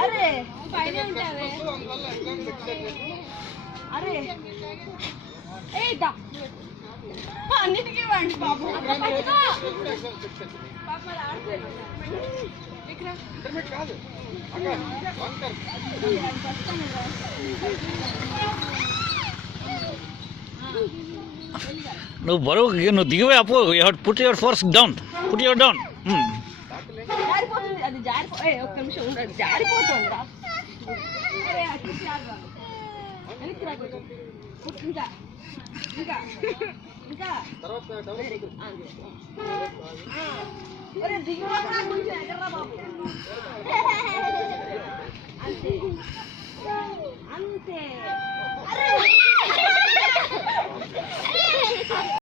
అరే అరే అన్నిటికీ వండి బాబు నువ్వు బరువు నువ్వు దిగిపోయి అప్పు you have to put your force down put your down జారిపోతుంది అది జారిపోయి ఒక్క నిమిషం ఉండదు జారిపోతుంది ఇంకా ఇంకా ఇంకా దిగిపోతున్నా కొంచెం ఎగర్రా బాబు అంతే అంతే